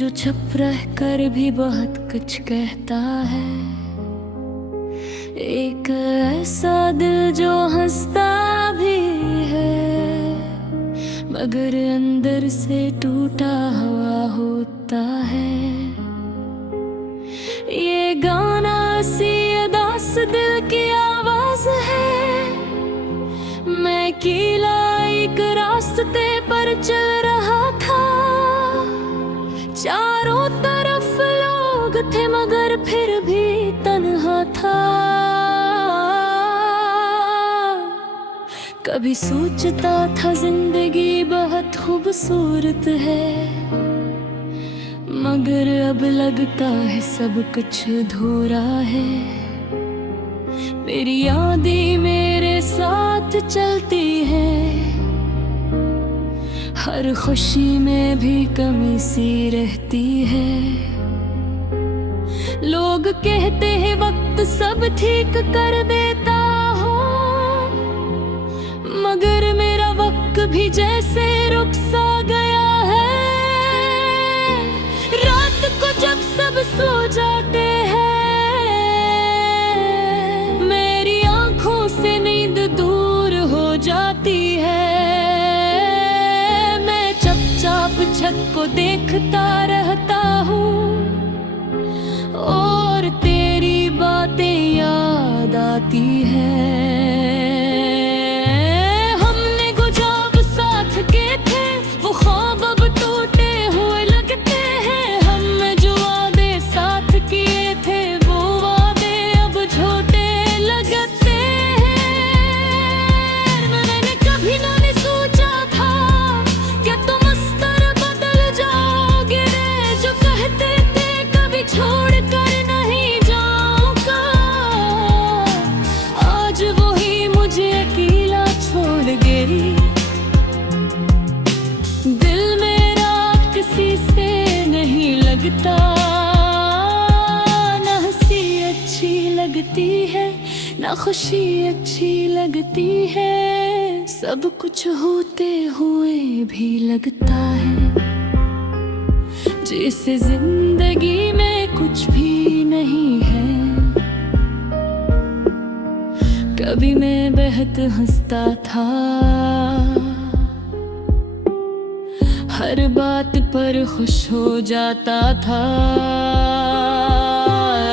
जो छुप रह कर भी बहुत कुछ कहता है। एक ऐसा दिल जो हंसता भी है मगर अंदर से टूटा हुआ होता है। ये गाना सी उदास दिल की आवाज है। मैं अकेला एक रास्ते पर चल रहा था। चारों तरफ लोग थे मगर फिर भी तन्हा था। कभी सोचता था जिंदगी बहुत खूबसूरत है मगर अब लगता है सब कुछ अधूरा है। मेरी यादें मेरे साथ चलती है, हर खुशी में भी कमी सी रहती है। लोग कहते हैं वक्त सब ठीक कर देता हो मगर मेरा वक्त भी जैसे रुक सा गया है। रात को जब सब सो जाते हैं मेरी आंखों से नींद दूर हो जाती है। छत को देखता रहता हूँ और तेरी बातें याद आती है। हमने गुजाब साथ के थे वो ख्वाब अब टूटे हुए लगते हैं। हमने जो वादे साथ किए थे वो वादे अब झूठे लगते हैं। मैंने कभी ना सोचा था कि तुम छोड़ कर नहीं जाऊंगा। आज वही मुझे अकेला छोड़ गई। दिल मेरा किसी से नहीं लगता। ना हंसी अच्छी लगती है ना खुशी अच्छी लगती है। सब कुछ होते हुए भी लगता है जैसे जिंदगी में कुछ भी नहीं है। कभी मैं बहुत हंसता था, हर बात पर खुश हो जाता था।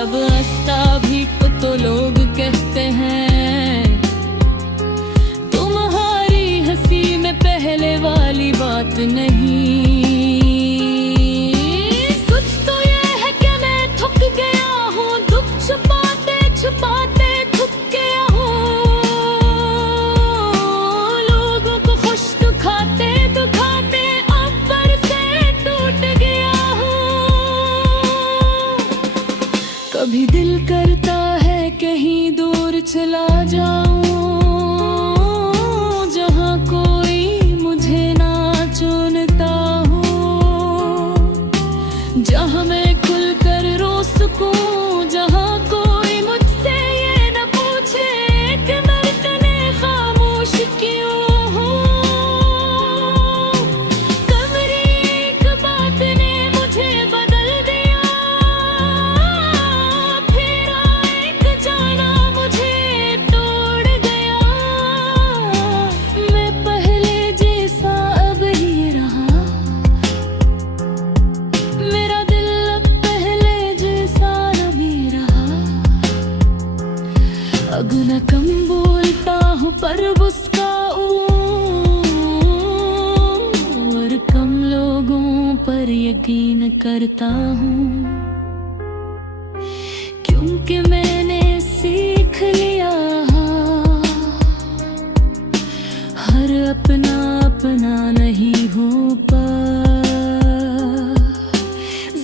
अब हंसता भी तो लोग कहते हैं तुम्हारी हंसी में पहले वाली बात नहीं। छुपाते थक गया हूँ, लोगों को खुश दुखाते ऊपर से टूट गया हूँ। कभी दिल करता है कहीं दूर चला जाऊं जहाँ कोई मुझे ना चुनता हो, जहाँ मैं खुल कर रो सकूं, जहाँ अगुना कम बोलता हूँ पर उसका और कम लोगों पर यकीन करता हूँ। क्योंकि मैंने सीख लिया हर अपना अपना नहीं हो पा।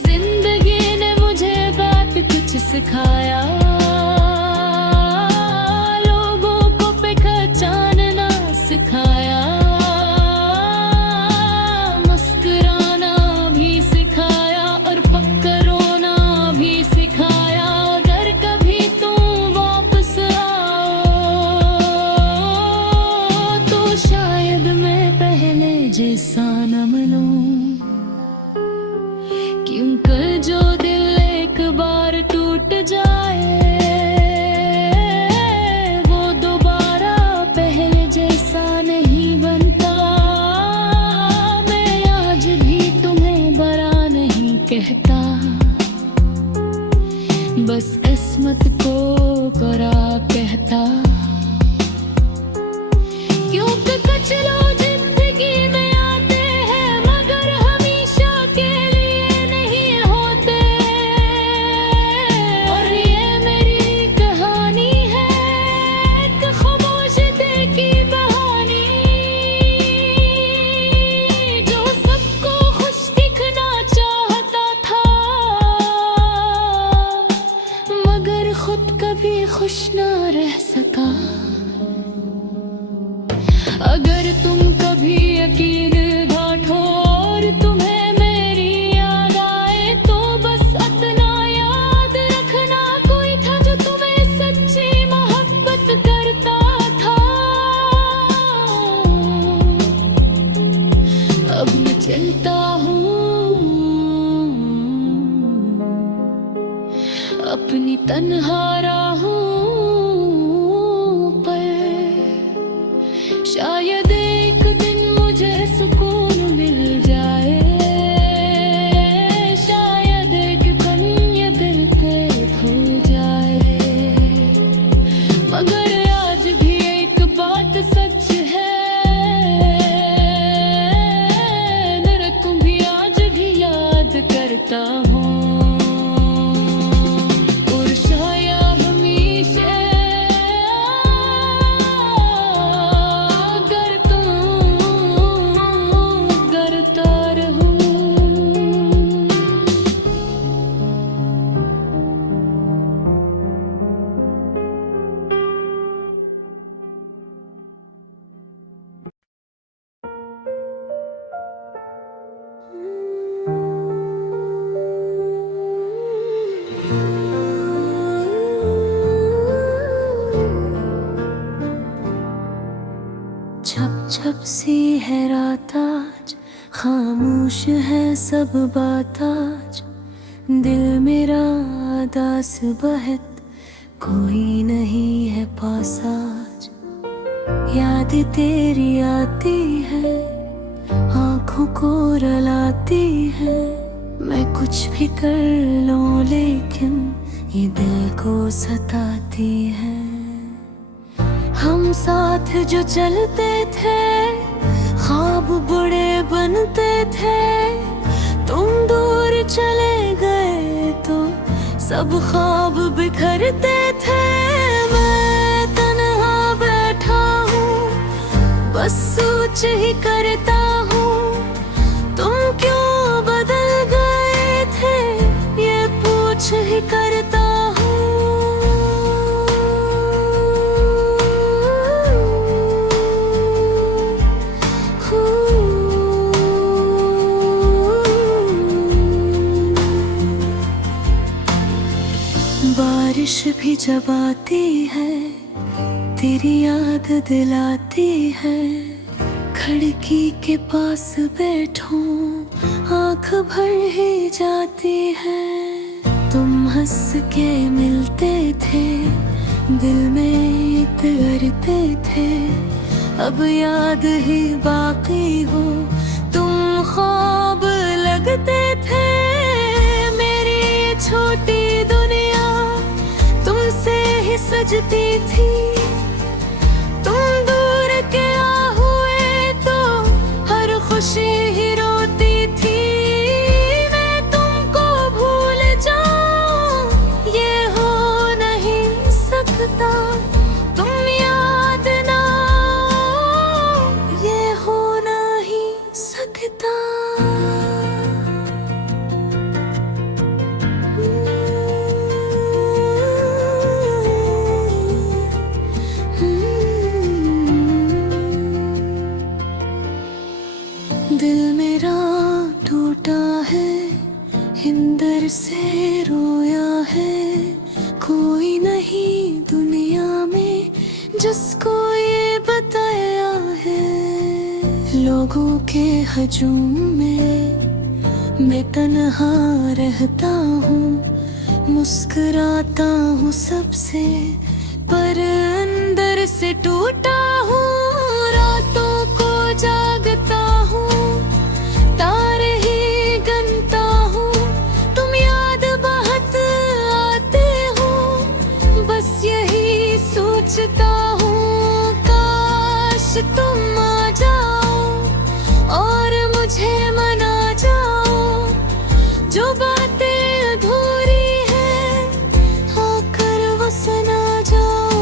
जिंदगी ने मुझे बात कुछ सिखाया, सिखाया, मुस्कुराना भी सिखाया और पक्का रोना भी सिखाया। अगर कभी तुम वापस आओ तो शायद मैं पहले जैसा न मिलूं। चलता हूँ अपनी तन्हा राहों पर, शायद एक दिन मुझे सुकून मिल जाए, शायद एक पल ये दिल पे खो जाए। मगर आज भी एक बात सच है, मेरे तुम भी आज भी याद करता हूँ। और शायद हमेशा अगर तुम करता रहूं। छप छप सी है रात आज, खामोश है सब बात आज, दिल मेरा उदास बहत कोई नहीं है पास आज। याद तेरी आती है, आंखों को रुलाती है, मैं कुछ भी कर लूं लेकिन ये दिल को सताती है। हम साथ जो चलते थे, ख्वाब बड़े बनते थे, तुम दूर चले गए तो सब ख्वाब बिखरते थे। मैं तन्हा बैठा हूँ, बस सोच ही करता हूँ, तुम क्यों बदल गए थे ये पूछ ही करता हूँ। बारिश भी जब आती है, तेरी याद दिलाती है, खिड़की के पास बैठूं आँख भर ही जाती है। तुम हंस के मिलते थे, दिल में इतरते थे, अब याद ही बाकी हो, तुम ख्वाब लगते थे। मेरी ये छोटी दुनिया तुमसे ही सजती थी, तुम दूर क्या हुए तो हर खुशी ही रोती थी। मैं तुमको भूल जाऊं ये हो नहीं सकता, तुम याद ना आओ ये हो नहीं सकता। दिल मेरा टूटा है, हिंदर से रोया है, कोई नहीं दुनिया में जिसको ये बताया है। लोगों के हजूम में मैं तन्हा रहता हूँ, मुस्कुराता हूँ सबसे, पर अंदर से टूटा हूँ। रातों को जागता हूँ, तारे ही गनता हूँ, तुम याद बहुत आते हो, बस यही सोचता हूँ काश तुम आ जाओ और मुझे मना जाओ। जो बातें अधूरी है आकर वो सुना जाओ।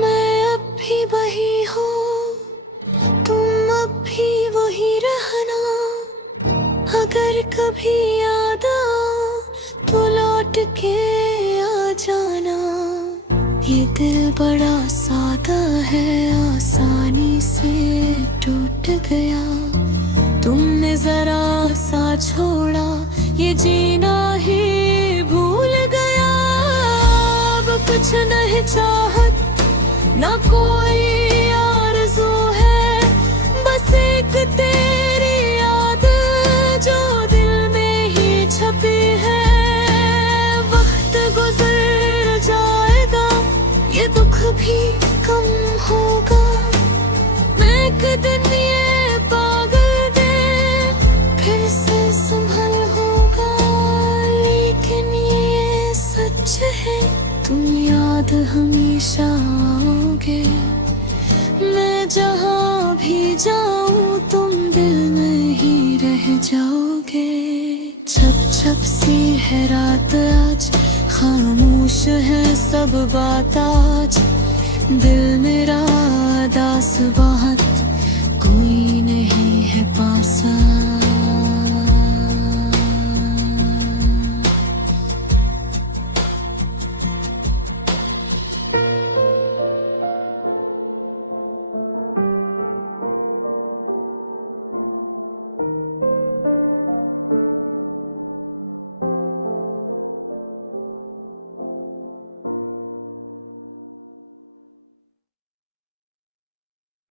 मैं अब भी वही हूँ, तुम अब भी वही रहना, अगर कभी याद आओ तो लौट के आ जाना। ये दिल बड़ा सादा है, आसानी से टूट गया, तुमने जरा सा छोड़ा, ये जीना ही भूल गया। अब कुछ नहीं चाहत, ना कोई आरज़ू है, बस एक तेरी याद जो दिल में ही छपी है। वक्त गुजर जाएगा, ये दुख भी कम होगा। मैं एक दिन ये पागल दे फिर से संभल होगा। लेकिन ये सच है, तुम याद हमेशा आओगे। मैं जहाँ भी जाऊँ तुम दिल में ही रह जाओगे। छप छप सी है रात आज, खामोश है सब बात आज। दिल मेरा दास बहुत